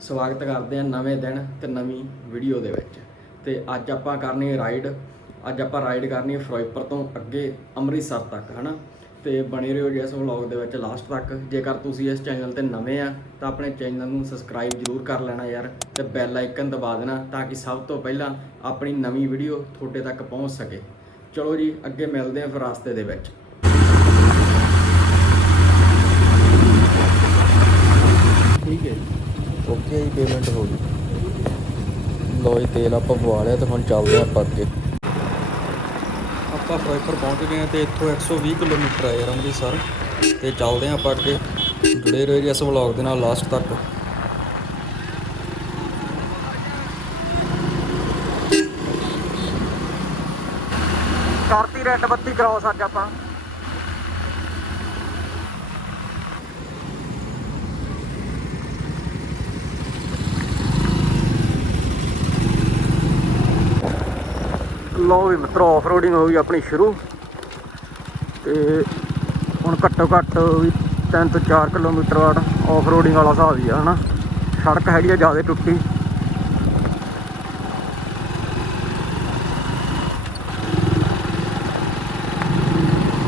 ਸਵਾਗਤ ਕਰਦੇ ਹਾਂ ਨਵੇਂ ਦਿਨ ਤੇ ਨਵੀਂ ਵੀਡੀਓ ਦੇ ਵਿੱਚ। ਤੇ ਅੱਜ ਆਪਾਂ ਕਰਨੀ ਰਾਈਡ। ਅੱਜ ਆਪਾਂ ਰਾਈਡ ਕਰਨੀ ਹੈ ਫਿਰੋਜ਼ਪੁਰ ਤੋਂ ਅੱਗੇ ਅੰਮ੍ਰਿਤਸਰ ਤੱਕ, ਹਨਾ? ਤੇ ਬਣੇ ਰਹੋ ਜੀ ਇਸ ਵਲੌਗ ਦੇ ਵਿੱਚ ਲਾਸਟ ਤੱਕ। ਜੇਕਰ ਤੁਸੀਂ ਇਸ ਚੈਨਲ ਤੇ ਨਵੇਂ ਆ, ਤਾਂ ਆਪਣੇ ਚੈਨਲ ਨੂੰ ਸਬਸਕ੍ਰਾਈਬ ਜਰੂਰ ਕਰ ਲੈਣਾ ਯਾਰ ਤੇ ਬੈਲ ਆਈਕਨ ਦਬਾ ਦੇਣਾ ਤਾਂ ਕਿ ਸਭ ਤੋਂ ਪਹਿਲਾਂ ਆਪਣੀ ਨਵੀਂ ਵੀਡੀਓ ਤੁਹਾਡੇ ਤੱਕ ਪਹੁੰਚ ਸਕੇ। ਚਲੋ ਜੀ, ਅੱਗੇ ਮਿਲਦੇ ਹਾਂ ਫਿਰ ਰਸਤੇ ਦੇ ਵਿੱਚ ਠੀਕ ਹੈ ਓਕੇ ਜੀ ਪੇਮੈਂਟ ਹੋ ਗਈ। ਲੋ ਜੀ ਤੇਲ ਆਪਾਂ ਪਵਾ ਲਿਆ ਤੇ ਹੁਣ ਚੱਲਦੇ ਹਾਂ ਆਪਾਂ ਅੱਗੇ। ਆਪਾਂ ਫਿਰੋਜ਼ਪੁਰ ਪਹੁੰਚ ਗਏ ਹਾਂ ਤੇ ਇੱਥੋਂ 120 ਕਿਲੋਮੀਟਰ ਆ ਯਾਰ ਅੰਮ੍ਰਿਤਸਰ। ਤੇ ਚੱਲਦੇ ਹਾਂ ਆਪਾਂ ਅੱਗੇ ਜੁੜੇ ਰਹੋ ਜੀ ਇਸ ਵਲੌਗ ਦੇ ਨਾਲ ਲਾਸਟ ਤੱਕ। ਕਰਤੀ ਰੈੱਡ ਬੱਤੀ ਕਰਾਓ ਅੱਜ ਆਪਾਂ। ਲਓ ਵੀ ਮਿੱਤਰੋ ਆਫਰੋਡਿੰਗ ਹੋ ਗਈ ਆਪਣੀ ਸ਼ੁਰੂ। ਤੇ ਹੁਣ ਘੱਟੋ ਘੱਟ ਵੀ 3 ਤੋਂ 4 ਕਿਲੋਮੀਟਰ ਵਾਟ ਆਫਰੋਡਿੰਗ ਵਾਲਾ ਹਿਸਾਬ ਹੀ ਆ, ਹਨਾ? ਸੜਕ ਹੈਗੀ ਆ, ਜ਼ਿਆਦਾ ਟੁੱਟੀ।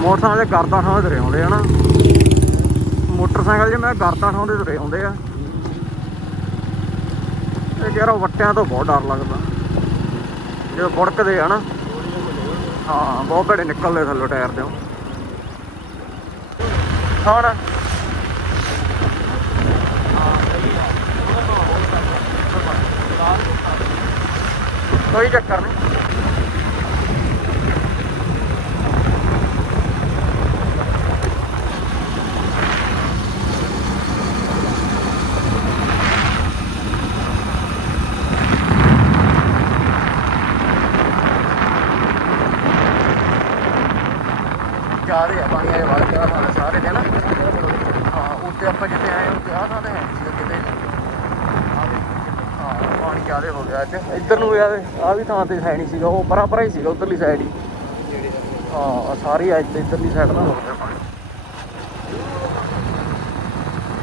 ਮੋਟਰਸਾਈਕਲ ਤੇ ਗਰਦਾ ਥਾਂ ਤੇ ਤੁਰੇ ਆਉਂਦੇ ਹਨਾ? ਮੋਟਰਸਾਈਕਲ ਜੇ ਮੈਂ ਗਰਦਾ ਥਾਂ ਤੇ ਤੁਰੇ ਆਉਂਦੇ ਆ ਇਹ ਯਾਰ ਵੱਟਿਆਂ ਤੋਂ ਬਹੁਤ ਡਰ ਲੱਗਦਾ। ਜਦੋਂ ਬੁੜਕਦੇ ਆ ਨਾ। ਹਾਂ, ਬਹੁਤ ਭੜੇ ਨਿਕਲਦੇ ਥੱਲੋਂ ਟਾਇਰ ਦੇ ਹੁਣ। ਕੋਈ ਚੱਕਰ ਨਹੀਂ ਜ਼ਿਆਦੇ ਆ ਪਾਣੀ ਆਏ ਵਾਲੇ ਕਿਹੜਾ ਮਾਰੇ ਸਾਰੇ ਦੇ ਨਾ ਹਾਂ ਉੱਤੇ ਆਪਾਂ ਜਿੱਥੇ ਆਏ ਉੱਤੇ ਆਹ ਥਾਂ ਤੇ ਹੈ ਨਹੀਂ ਸੀ ਕਿਤੇ ਆਹ ਵੀ, ਹਾਂ ਪਾਣੀ ਜ਼ਿਆਦੇ ਹੋ ਗਿਆ ਅੱਜ। ਇੱਧਰ ਨੂੰ ਯਾਰ, ਆਹ ਵੀ ਥਾਂ ਤੇ ਹੈ ਨਹੀਂ ਸੀਗਾ, ਉਹ ਪਰਾਂ ਪਰਾਂ ਹੀ ਸੀਗਾ ਉਧਰਲੀ ਸਾਈਡ ਹੀ। ਹਾਂ ਸਾਰੀ ਅੱਜ ਇੱਧਰਲੀ ਸਾਈਡ ਨਾਲ ਹੋ ਗਿਆ। ਪਾਣੀ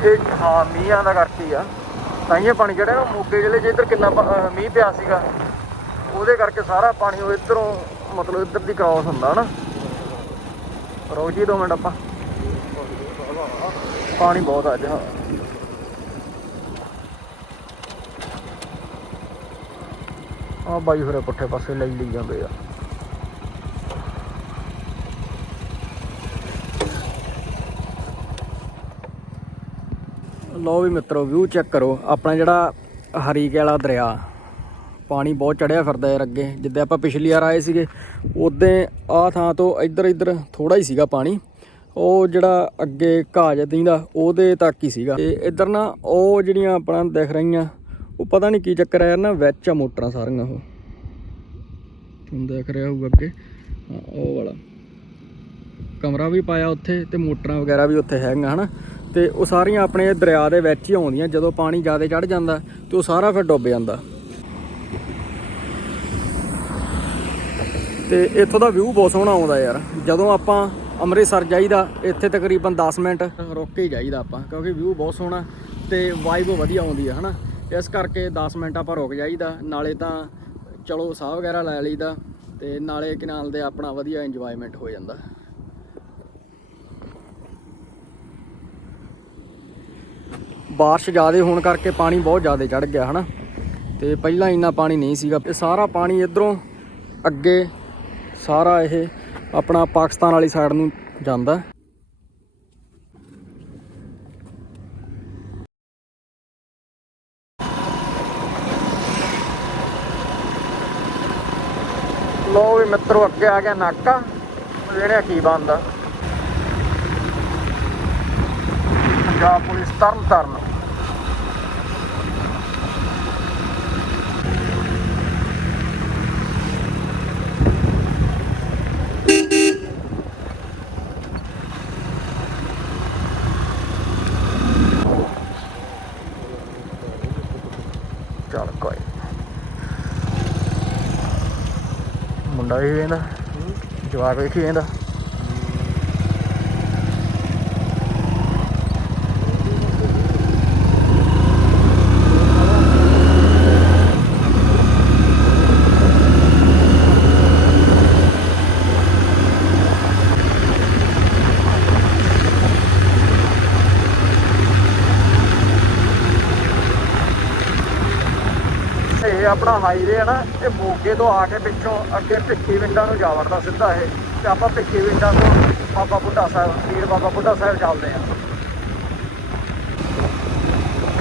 ਇਹ, ਹਾਂ, ਮੀਂਹਾਂ ਦਾ ਕਰਕੇ ਆ। ਤਾਂ ਇਹ ਪਾਣੀ ਜਿਹੜਾ ਮੋਗੇ ਜ਼ਿਲ੍ਹੇ 'ਚ ਇੱਧਰ ਕਿੰਨਾ ਮੀਂਹ ਪਿਆ ਸੀਗਾ। ਉਹਦੇ ਕਰਕੇ ਸਾਰਾ ਪਾਣੀ ਉਹ ਇੱਧਰੋਂ, ਮਤਲਬ ਇੱਧਰ ਦੀ ਕ੍ਰਾਸ ਹੁੰਦਾ ਹਨਾ ਰੋ ਦੋ ਮਿੰਟ ਆਪਾਂ। ਪਾਣੀ ਬਹੁਤ ਅੱਜ, ਹਾਂ। ਆ ਬਾਈ ਫਿਰ ਪੁੱਠੇ ਪਾਸੇ ਲਈ ਲਈ ਜਾਂਦੇ ਆ। ਲਓ ਵੀ ਮਿੱਤਰੋ ਵਿਊ ਚੈੱਕ ਕਰੋ। ਆਪਣਾ ਜਿਹੜਾ ਹਰੀਕੇ ਵਾਲਾ ਦਰਿਆ, ਪਾਣੀ ਬਹੁਤ ਚੜਿਆ ਫਿਰਦਾ ਯਾਰ ਅੱਗੇ। ਜਿੱਦਾਂ ਆਪਾਂ ਪਿਛਲੀ ਵਾਰ ਆਏ ਸੀਗੇ, ਉਦੋਂ ਆਹ ਥਾਂ ਤੋਂ ਇੱਧਰ ਇੱਧਰ ਥੋੜਾ ਹੀ ਸੀਗਾ ਪਾਣੀ। ਉਹ ਜਿਹੜਾ ਅੱਗੇ ਘਾਹ ਜਿਹਾ ਦਿੰਦਾ ਉਹਦੇ ਤੱਕ ਹੀ ਸੀਗਾ। ਤੇ ਇੱਧਰ ਨਾ ਉਹ ਜਿਹੜੀਆਂ ਆਪਣਾ ਦਿਖ ਰਹੀਆਂ ਉਹ ਪਤਾ ਨਹੀਂ ਕੀ ਚੱਕਰ ਆ ਯਾਰ ਨਾ, ਵਿੱਚ ਆ ਮੋਟਰਾਂ ਸਾਰੀਆਂ ਉਹ। ਤੁਹਾਨੂੰ ਦੇਖ ਰਿਹਾ ਹੋਊਗਾ ਅੱਗੇ। ਉਹ ਵਾਲਾ। ਕਮਰਾ ਵੀ ਪਾਇਆ ਉੱਥੇ ਤੇ ਮੋਟਰਾਂ ਵਗੈਰਾ ਵੀ ਉੱਥੇ ਹੈਗੀਆਂ, ਹਨਾ। ਤੇ ਉਹ ਸਾਰੀਆਂ ਆਪਣੇ ਦਰਿਆ ਦੇ ਵਿੱਚ ਹੀ ਆਉਂਦੀਆਂ, ਜਦੋਂ ਪਾਣੀ ਜ਼ਿਆਦਾ ਚੜ ਜਾਂਦਾ ਤੇ ਉਹ ਸਾਰਾ ਫਿਰ ਡੁੱਬ ਜਾਂਦਾ। ਤੇ ਇੱਥੋਂ ਦਾ ਵਿਊ ਬਹੁਤ ਸੋਹਣਾ ਆਉਂਦਾ ਯਾਰ। ਜਦੋਂ ਆਪਾਂ ਅੰਮ੍ਰਿਤਸਰ ਜਾਈਦਾ, ਇੱਥੇ ਤਕਰੀਬਨ 10 ਮਿੰਟ ਰੁਕ ਕੇ ਹੀ ਜਾਈਦਾ ਆਪਾਂ, ਕਿਉਂਕਿ ਵਿਊ ਬਹੁਤ ਸੋਹਣਾ ਤੇ ਵਾਈਬ ਵਧੀਆ ਆਉਂਦੀ ਆ, ਹਨਾ। ਇਸ ਕਰਕੇ 10 ਮਿੰਟ ਆਪਾਂ ਰੁਕ ਜਾਈਦਾ, ਨਾਲੇ ਤਾਂ ਚਲੋ ਸਾਹ ਵਗੈਰਾ ਲੈ ਲਈਦਾ ਤੇ ਨਾਲੇ ਕਿਨਾਲ ਦੇ ਆਪਣਾ ਵਧੀਆ ਇੰਜੋਇਮੈਂਟ ਹੋ ਜਾਂਦਾ। ਬਾਰਿਸ਼ ਜ਼ਿਆਦਾ ਹੋਣ ਕਰਕੇ ਪਾਣੀ ਬਹੁਤ ਜ਼ਿਆਦਾ ਚੜ ਗਿਆ, ਹਨਾ? ਤੇ ਪਹਿਲਾਂ ਇੰਨਾ ਪਾਣੀ ਨਹੀਂ ਸੀਗਾ। ਇਹ ਸਾਰਾ ਪਾਣੀ ਇਧਰੋਂ ਅੱਗੇ ਸਾਰਾ ਇਹ ਆਪਣਾ ਪਾਕਿਸਤਾਨ ਵਾਲੀ ਸਾਈਡ ਨੂੰ ਜਾਂਦਾ ਲੋ ਵੀ ਮਿੱਤਰੋ ਅੱਗੇ ਆ ਗਿਆ ਨਾਕਾ। ਜਿਹੜੇ ਕੀ ਬੰਦਾ ਪੰਜਾਬ ਪੁਲਿਸ ਤਰਨ ਤਰਨ ਚੱਲ ਕੋਈ ਮੁੰਡਾ ਵੀ ਵੇਂਦਾ Và với khi đến đây. ਆਪਣਾ ਹਾਈਵੇ ਹੈ ਨਾ, ਇਹ ਮੋਗੇ ਤੋਂ ਆ ਕੇ ਪਿੱਛੋਂ ਅੱਗੇ ਭਿੱਖੀ ਵਿੰਡਾਂ ਨੂੰ ਜਾ ਵੜਦਾ ਸਿੱਧਾ ਇਹ, ਤੇ ਆਪਾਂ ਭਿੱਖੀ ਵਿੰਡਾਂ ਤੋਂ ਬਾਬਾ ਬੁੱਢਾ ਸਾਹਿਬ, ਪੀਰ ਬਾਬਾ ਬੁੱਢਾ ਸਾਹਿਬ ਚੱਲਦੇ ਆ।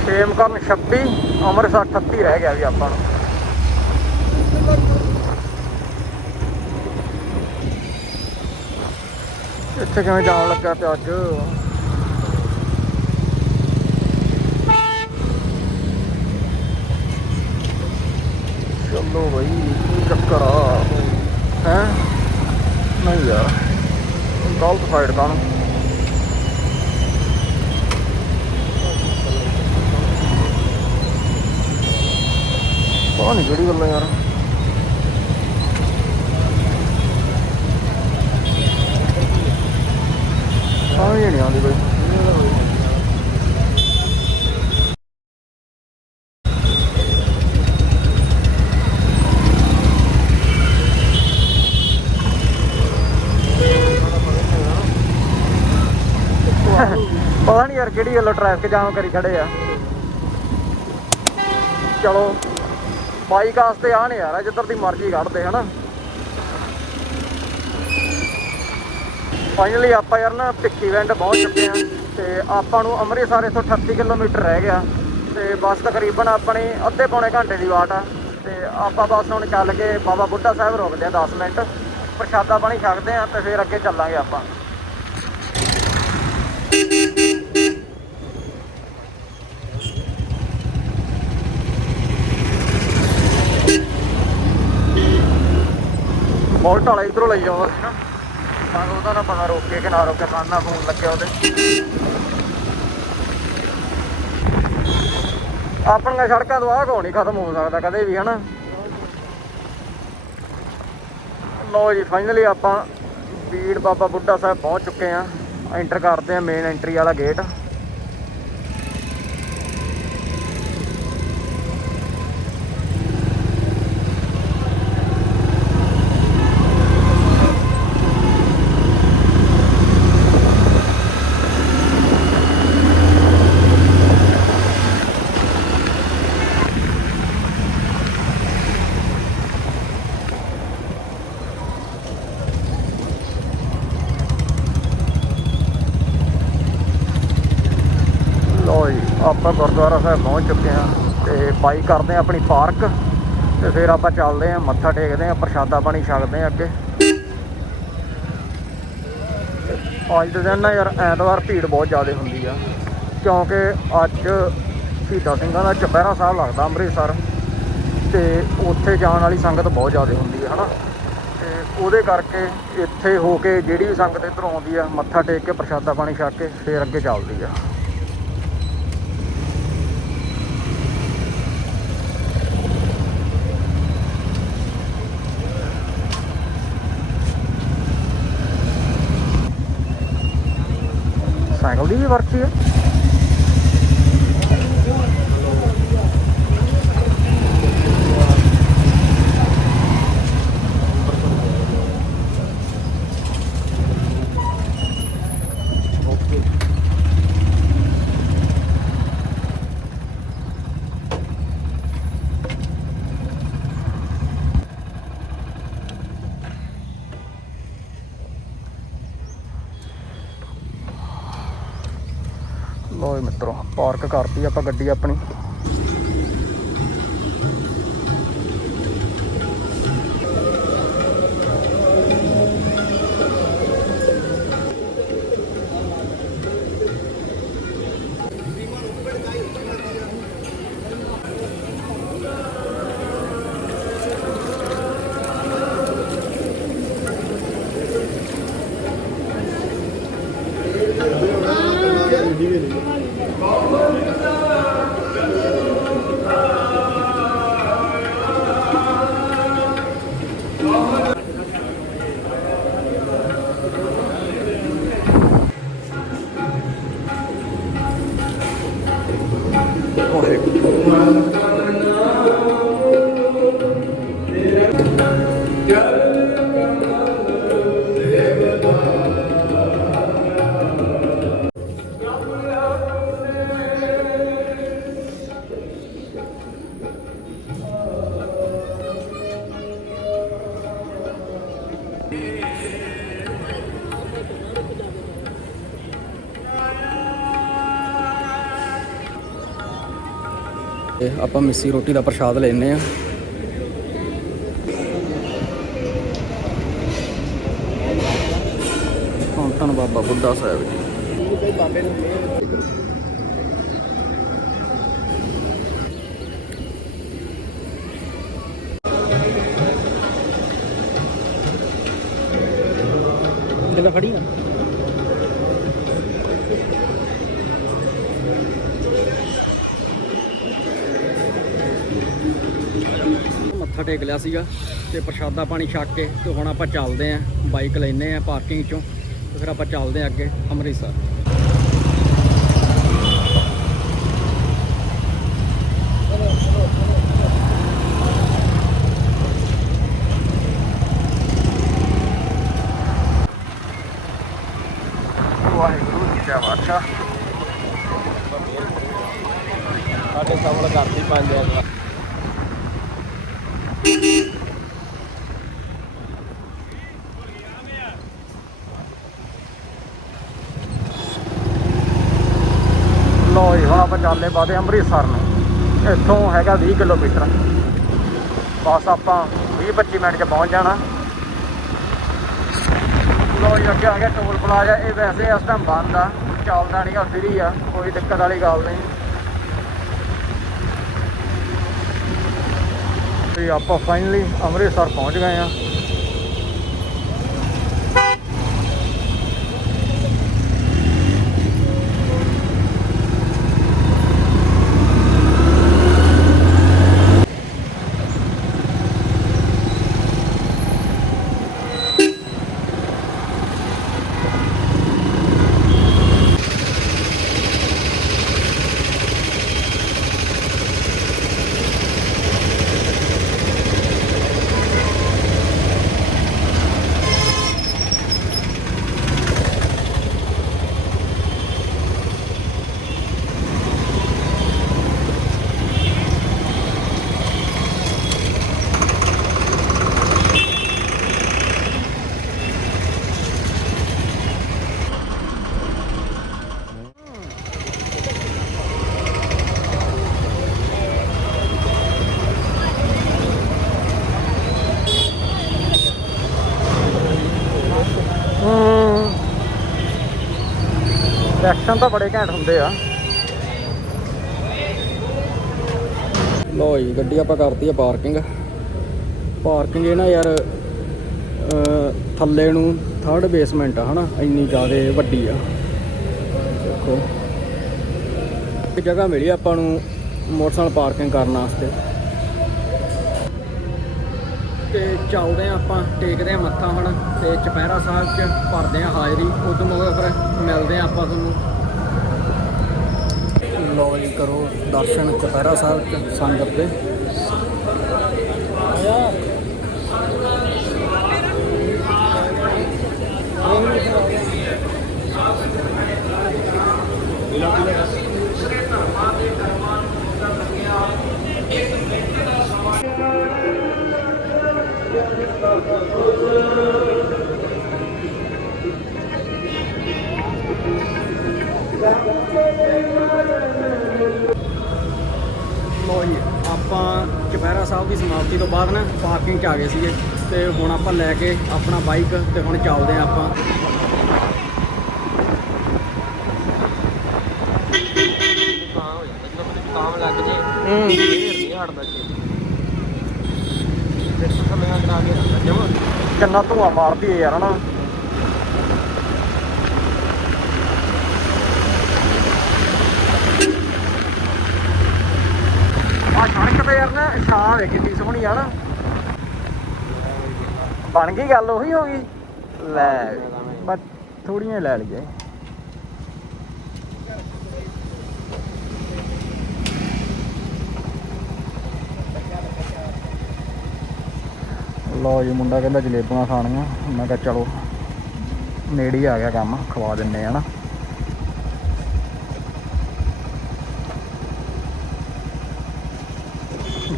ਖੇਮਕਰਨ 26 ਅੰਮ੍ਰਿਤਸਰ 38 ਰਹਿ ਗਿਆ ਵੀ ਆਪਾਂ ਨੂੰ। ਇੱਥੇ ਕਿਵੇਂ ਜਾਣ ਲੱਗਾ ਤੇ ਅੱਜ ਚਲੋ ਬਈ ਕੀ ਚੱਕਰ ਆ ਹੈ ਨਹੀਂ ਯਾਰ ਗਲਤ ਸਾਈਡ ਪਤਾ ਨਹੀਂ ਕਿਹੜੀ ਗੱਲਾਂ ਯਾਰ। ਸਮਝ ਨਹੀਂ ਆਉਂਦੀ ਬਈ ਪਤਾ ਨਹੀਂ ਯਾਰ ਕਿਹੜੀ ਗੱਲੋਂ ਟ੍ਰੈਫਿਕ ਜਾਮ ਕਰੀ ਖੜੇ ਆ? ਚਲੋ ਬਾਈਕ ਵਾਸਤੇ ਆ ਯਾਰ, ਜਿੱਧਰ ਦੀ ਮਰਜ਼ੀ ਕੱਢਦੇ, ਹਨਾ? ਫਾਈਨਲੀ ਆਪਾਂ ਯਾਰ ਨਾ ਭਿੱਖੀ ਵੈਂਡ ਬਹੁਤ ਚੁੱਕੇ ਆ ਤੇ ਆਪਾਂ ਨੂੰ ਅੰਮ੍ਰਿਤਸਰ ਇੱਥੋਂ 38 ਕਿਲੋਮੀਟਰ ਰਹਿ ਗਿਆ ਤੇ ਬੱਸ ਤਕਰੀਬਨ ਆਪਣੀ ਅੱਧੇ ਪੌਣੇ ਘੰਟੇ ਦੀ ਵਾਟ ਆ ਤੇ ਆਪਾਂ ਬਸ ਹੁਣ ਚੱਲ ਕੇ ਬਾਬਾ ਬੁੱਢਾ ਸਾਹਿਬ ਰੁਕਦੇ ਆ 10 ਮਿੰਟ, ਪ੍ਰਸ਼ਾਦਾ ਪਾਣੀ ਛਕਦੇ ਆ ਤੇ ਫਿਰ ਅੱਗੇ ਚੱਲਾਂਗੇ ਆਪਾਂ। ਬੋਲਟ ਵਾਲਾ ਇਧਰੋਂ ਲਈ ਆਉਂਦਾ ਸੀ ਨਾ। ਸਾਨੂੰ ਉਹਦਾ ਨਾ ਪਤਾ ਰੋਕੇ ਕਿ ਨਾ ਰੋਕੇ ਸਾਨੂੰ ਫੋਨ ਲੱਗਿਆ ਉਹਦੇ। ਆਪਣੀਆਂ ਸੜਕਾਂ ਤੋਂ ਆਹ ਕੋ ਖਤਮ ਹੋ ਸਕਦਾ ਕਦੇ ਵੀ, ਹਨਾ। ਲੋ ਜੀ ਫਾਈਨਲੀ ਆਪਾਂ ਬੀੜ ਬਾਬਾ ਬੁੱਢਾ ਸਾਹਿਬ ਪਹੁੰਚ ਚੁੱਕੇ ਆ ਐਂਟਰ ਕਰਦੇ ਆ ਮੇਨ ਐਂਟਰੀ ਵਾਲਾ ਗੇਟ ਲੋ ਜੀ ਆਪਾਂ ਗੁਰਦੁਆਰਾ ਸਾਹਿਬ ਪਹੁੰਚ ਚੁੱਕੇ ਹਾਂ ਤੇ ਬਾਈਕ ਕਰਦੇ ਹਾਂ ਆਪਣੀ ਪਾਰਕ ਤੇ ਫਿਰ ਆਪਾਂ ਚੱਲਦੇ ਹਾਂ, ਮੱਥਾ ਟੇਕਦੇ ਹਾਂ, ਪ੍ਰਸ਼ਾਦਾ ਪਾਣੀ ਛਕਦੇ ਹਾਂ ਅੱਗੇ। ਅੱਜ ਦੇ ਦਿਨ ਨਾ ਯਾਰ ਐਤਵਾਰ ਭੀੜ ਬਹੁਤ ਜ਼ਿਆਦਾ ਹੁੰਦੀ ਆ, ਕਿਉਂਕਿ ਅੱਜ ਸ਼ਹੀਦਾਂ ਸਿੰਘਾਂ ਦਾ ਚੁਪਹਿਰਾ ਸਾਹਿਬ ਲੱਗਦਾ ਅੰਮ੍ਰਿਤਸਰ ਤੇ ਉੱਥੇ ਜਾਣ ਵਾਲੀ ਸੰਗਤ ਬਹੁਤ ਜ਼ਿਆਦਾ ਹੁੰਦੀ ਹੈ ਹਨਾ? ਤੇ ਉਹਦੇ ਕਰਕੇ ਇੱਥੇ ਹੋ ਕੇ ਜਿਹੜੀ ਵੀ ਸੰਗਤ ਇੱਧਰੋਂ ਆਉਂਦੀ ਆ, ਮੱਥਾ ਟੇਕ ਕੇ ਪ੍ਰਸ਼ਾਦਾ ਪਾਣੀ ਛਕ ਕੇ ਫਿਰ ਅੱਗੇ ਚੱਲਦੀ ਆ ਸਾਈਕਲ ਦੀ ਵੀ ਵਰਤੀ ਹੈ ਲੋ ਜੀ ਮਿੱਤਰੋ ਪਾਰਕ ਕਰਤੀ ਆਪਾਂ ਗੱਡੀ ਆਪਣੀ। ਤੇ ਆਪਾਂ ਮਿੱਸੀ ਰੋਟੀ ਦਾ ਪ੍ਰਸ਼ਾਦ ਲੈਨੇ ਆ ਧੰਨ ਬਾਬਾ ਬੁੱਢਾ ਸਾਹਿਬ ਜੀ। ਜਿਹੜਾ ਖੜੀ ਨਾ ਮੱਥਾ ਟੇਕ ਲਿਆ ਸੀਗਾ ਤੇ ਪ੍ਰਸ਼ਾਦਾ ਪਾਣੀ ਛਕ ਕੇ ਤੇ ਹੁਣ ਆਪਾਂ ਚੱਲਦੇ ਆਂ ਬਾਈਕ ਲੈਨੇ ਆ ਪਾਰਕਿੰਗ ਚੋਂ ਤੇ ਫਿਰ ਆਪਾਂ ਚੱਲਦੇ ਆਂ ਅੱਗੇ ਅੰਮ੍ਰਿਤਸਰ। ਵਾਹਿਗੁਰੂ ਜੀ ਕਾ ਖਾਲਸਾ। ਸਾਡੇ ਸਾਹਮਣੇ ਕਰਦੀ ਪੰਜ ਆ ਲੋ ਜੀ, ਹੁਣ ਆਪਾਂ ਚੱਲੇ ਬਾਦੇ ਅੰਮ੍ਰਿਤਸਰ ਨੂੰ। ਇੱਥੋਂ ਹੈਗਾ 20 ਕਿਲੋਮੀਟਰ। ਬਸ ਆਪਾਂ 20-25 ਮਿੰਟ 'ਚ ਪਹੁੰਚ ਜਾਣਾ। ਲੋ ਜੀ, ਅੱਗੇ ਆ ਗਿਆ ਟੋਲ ਪਲਾਜ਼ਾ। ਇਹ ਵੈਸੇ ਇਸ ਟਾਈਮ ਬੰਦ ਆ, ਚੱਲਦਾ ਨਹੀਂਗਾ ਫ੍ਰੀ ਆ, ਕੋਈ ਦਿੱਕਤ ਵਾਲੀ ਗੱਲ ਨਹੀਂ। ਤੇ ਆਪਾਂ ਫਾਈਨਲੀ ਅੰਮ੍ਰਿਤਸਰ ਪਹੁੰਚ ਗਏ ਆ ਐਕਸ਼ਨ ਤਾਂ ਬੜੇ ਘੈਂਟ ਹੁੰਦੇ ਆ। ਲੋ ਜੀ, ਗੱਡੀ ਆਪਾਂ ਕਰਤੀ ਆ ਪਾਰਕਿੰਗ ਪਾਰਕਿੰਗ ਇਹ ਨਾ ਯਾਰ ਥੱਲੇ ਨੂੰ ਥਰਡ ਬੇਸਮੈਂਟ ਆ, ਹਨਾ? ਇੰਨੀ ਜ਼ਿਆਦਾ ਵੱਡੀ ਆ। ਦੇਖੋ। ਇਹ ਜਗ੍ਹਾ ਮਿਲੀ ਆਪਾਂ ਨੂੰ ਮੋਟਰਸਾਈਕਲ ਪਾਰਕਿੰਗ ਕਰਨ ਵਾਸਤੇ। ਚੱਲਦੇ ਆ ਆਪਾਂ, ਟੇਕਦੇ ਆ ਮੱਥਾ ਹੁਣ ਤੇ ਚਪਹਿਰਾ ਸਾਹਿਬ ਚ ਭਰਦੇ ਆ ਹਾਜ਼ਰੀ ਉਦੋਂ ਮਗਰ ਫਿਰ ਮਿਲਦੇ ਆ ਆਪਾਂ ਤੁਹਾਨੂੰ। ਲੋ ਜੀ ਕਰੋ ਦਰਸ਼ਨ ਚਪਹਿਰਾ ਸਾਹਿਬ ਚ, ਸੰਗਤ ਦੇ। ਲੋ ਜੀ ਆਪਾਂ ਚਪਹਿਰਾ ਸਾਹਿਬ ਦੀ ਸਮਾਪਤੀ ਤੋਂ ਬਾਅਦ ਨਾ ਪਾਰਕਿੰਗ 'ਚ ਆ ਗਏ ਸੀਗੇ ਤੇ ਹੁਣ ਆਪਾਂ ਲੈ ਕੇ ਆਪਣਾ ਬਾਈਕ ਤੇ ਹੁਣ ਚੱਲਦੇ ਆ ਆਪਾਂ। ਜ਼ੁਕਾਮ ਲੱਗ ਜੇ ਹੂੰ। ਨਹੀਂ ਹਟਦਾ ਜੀ। ਫਿਰ ਤਾਂ ਸਮੇਂ ਕਰਾ ਕੇ ਰੱਖਦਾ ਜਮਾ। ਕਿੰਨਾ ਧੂਆ ਮਾਰਦੀ ਹੈ ਯਾਰ ਹਨਾ ਆ ਸੜਕ ਤੇ ਯਾਰ ਨਾ, ਛਾਂ ਵੇ ਕਿੰਨੀ ਸੋਹਣੀ ਆ ਨਾ। ਬਣ ਗਈ ਗੱਲ, ਉਹੀ ਹੋ ਗਈ। ਲੈ, ਬਸ ਥੋੜੀਆਂ ਲੈ ਲਈਏ। ਲੋ ਜੀ, ਮੁੰਡਾ ਕਹਿੰਦਾ ਜਲੇਬਾਂ ਖਾਣੀਆਂ। ਮੈਂ ਕਿਹਾ ਚਲੋ, ਨੇੜੇ ਆ ਗਿਆ ਕੰਮ, ਖਵਾ ਦਿੰਨੇ ਆ ਨਾ।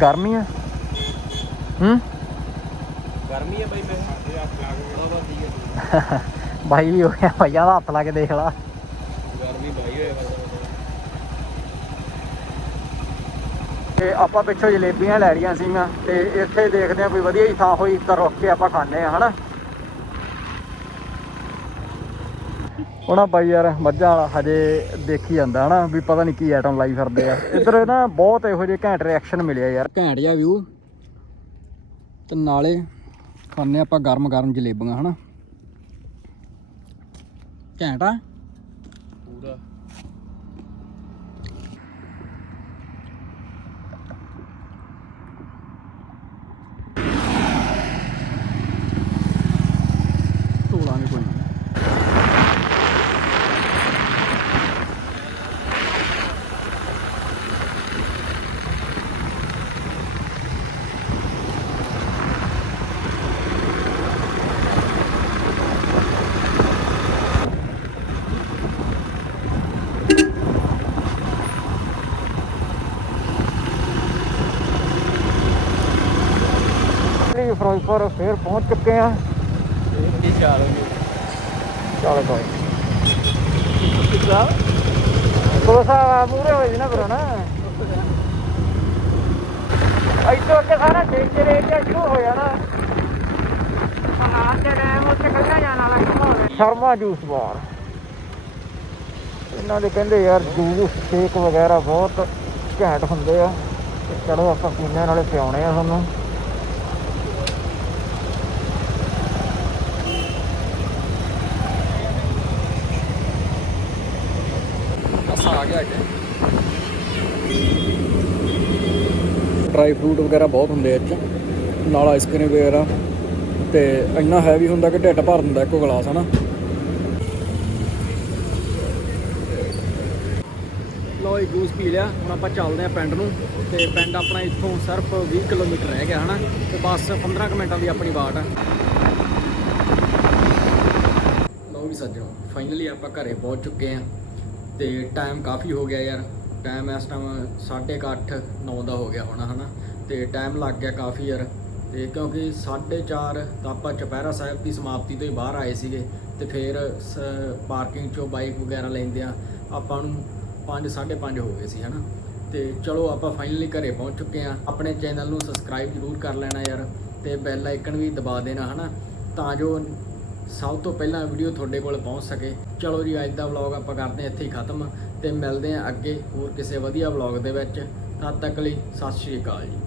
ਗਰਮੀ ਆ। ਹੂੰ? ਗਰਮੀ ਹੈ ਬਾਈ ਮੈਂ। ਬਾਈ ਵੀ ਹੋ ਗਿਆ ਭਈਆ ਦਾ ਹੱਥ ਲਾ ਕੇ ਦੇਖ ਲਾ। ਗਰਮੀ ਬਾਈ ਹੋਇਆ ਤੇ ਆਪਾਂ ਪਿੱਛੋਂ ਜਲੇਬੀਆਂ ਲੈ ਲਈਆਂ ਸੀਗੀਆਂ ਤੇ ਇੱਥੇ ਦੇਖਦੇ ਆ ਕੋਈ ਵਧੀਆ ਹੀ ਥਾਂ ਹੋਈ ਤਾਂ ਰੁਕ ਕੇ ਆਪਾਂ ਖਾਣੇ ਆ ਹਨਾ? ਉਹਨਾਂ ਬਾਈ ਯਾਰ ਮੱਝਾਂ ਵਾਲਾ ਹਜੇ ਦੇਖੀ ਜਾਂਦਾ ਹਨਾ, ਵੀ ਪਤਾ ਨਹੀਂ ਕੀ ਆਈਟਮ ਲਾਈ ਫਿਰਦੇ ਆ। ਇੱਧਰ ਨਾ ਬਹੁਤ ਇਹੋ ਜਿਹੇ ਘੈਂਟ ਰਿਐਕਸ਼ਨ ਮਿਲਿਆ ਯਾਰ। ਘੈਂਟ ਜਿਹਾ ਵਿਊ ਤੇ ਨਾਲੇ ਖਾਣੇ ਆਪਾਂ ਗਰਮ ਗਰਮ ਜਲੇਬੀਆਂ ਹਨਾ। ਘੈਂਟ ਆ ਪੂਰਾ ਧੋਲਾਂਗੇ ਕੋਈ ਨਹੀਂ ਜੀ ਫਿਰੋਜ਼ਪੁਰ ਫੇਰ ਪਹੁੰਚ ਚੁੱਕੇ ਆ। ਕੀ ਚਾਲ ਹੋ ਗਈ ਚਲ ਕੋਈ ਕੋਸਾ ਮੂਰੇ ਹੋਈ ਨਾ ਬਰੋ ਨਾ ਇੱਥੋਂ ਅੱਗੇ ਸਾਰਾ ਡੇਂਜਰ ਏਰੀਆ ਸ਼ੁਰੂ ਹੋ ਜਾਣਾ ਪਹਾੜ ਦੇ ਡੈਮ ਉੱਤੇ ਕੱਢਿਆ ਜਾਣ ਵਾਲਾ ਕੰਮ ਸ਼ਰਮਾ ਜੂਸ ਬਾਰ। ਇਹਨਾਂ ਦੇ ਕਹਿੰਦੇ ਯਾਰ ਜੂਸ ਸ਼ੇਕ ਵਗੈਰਾ ਬਹੁਤ ਘੈਂਟ ਹੁੰਦੇ ਆ। ਚਲੋ ਆਪਾਂ ਪੀਣੇ ਨਾਲੇ ਪਿਆਉਣੇ ਆ ਤੁਹਾਨੂੰ ਬਸ ਆ ਗਿਆ ਅੱਗੇ। ਡਰਾਈ ਫਰੂਟ ਵਗੈਰਾ ਬਹੁਤ ਹੁੰਦੇ ਇਹ ਨਾਲ ਆਈਸਕ੍ਰੀਮ ਵਗੈਰਾ। ਤੇ ਇੰਨਾ ਹੈਵੀ ਹੁੰਦਾ ਕਿ ਢਿੱਡ ਭਰ ਦਿੰਦਾ ਇੱਕੋ ਗਲਾਸ, ਹਨਾ? ਲੋ ਇਹ ਜੂਸ ਪੀ ਲਿਆ। ਹੁਣ ਆਪਾਂ ਚੱਲਦੇ ਆ ਪਿੰਡ ਨੂੰ। ਤੇ ਪਿੰਡ ਆਪਣਾ ਇੱਥੋਂ ਸਿਰਫ 20 ਕਿਲੋਮੀਟਰ ਰਹਿ ਗਿਆ, ਹਨਾ? ਤੇ ਬਸ 15 ਕੁ ਮਿੰਟਾਂ ਦੀ ਆਪਣੀ ਬਾਟ ਆ। ਲੋ ਵੀ ਸੱਜਣੋ ਫਾਈਨਲੀ ਆਪਾਂ ਘਰੇ ਪਹੁੰਚ ਚੁੱਕੇ ਆ ਤੇ ਟਾਈਮ ਕਾਫੀ ਹੋ ਗਿਆ ਯਾਰ। ਟਾਈਮ ਇਸ ਟਾਈਮ 8:30 9 ਦਾ ਹੋ ਗਿਆ ਹੋਣਾ, ਹਨਾ? ਤੇ ਟਾਈਮ ਲੱਗ ਗਿਆ ਕਾਫੀ ਯਾਰ। ਤੇ ਕਿਉਂਕਿ 4:30 ਤਾਂ ਆਪਾਂ ਚੁਪਹਿਰਾ ਸਾਹਿਬ ਦੀ ਸਮਾਪਤੀ ਤੋਂ ਹੀ ਬਾਹਰ ਆਏ ਸੀਗੇ ਤੇ ਫਿਰ ਪਾਰਕਿੰਗ ਚੋਂ ਬਾਈਕ ਵਗੈਰਾ ਲੈਂਦੇ ਆ, ਆਪਾਂ ਨੂੰ 5 5:30 ਹੋ ਗਏ ਸੀ, ਹਨਾ? ਤੇ ਚਲੋ ਆਪਾਂ ਫਾਈਨਲੀ ਘਰੇ ਪਹੁੰਚ ਚੁੱਕੇ ਆ। ਆਪਣੇ ਚੈਨਲ ਨੂੰ ਸਬਸਕ੍ਰਾਈਬ ਜ਼ਰੂਰ ਕਰ ਲੈਣਾ ਯਾਰ ਤੇ ਬੈਲ ਆਈਕਨ ਵੀ ਦਬਾ ਦੇਣਾ, ਹਨਾ? ਤਾਂ ਜੋ ਸਭ ਤੋਂ ਪਹਿਲਾਂ ਵੀਡੀਓ ਤੁਹਾਡੇ ਕੋਲ ਪਹੁੰਚ ਸਕੇ। ਚਲੋ ਜੀ, ਅੱਜ ਦਾ ਵਲੌਗ ਆਪਾਂ ਕਰਦੇ ਹਾਂ, ਇੱਥੇ ਹੀ ਖਤਮ। ਤੇ ਮਿਲਦੇ ਹਾਂ ਅੱਗੇ ਹੋਰ ਕਿਸੇ ਵਧੀਆ ਵਲੌਗ ਦੇ ਵਿੱਚ। ਤਦ ਤੱਕ ਲਈ ਸਤਿ ਸ਼੍ਰੀ ਅਕਾਲ ਜੀ।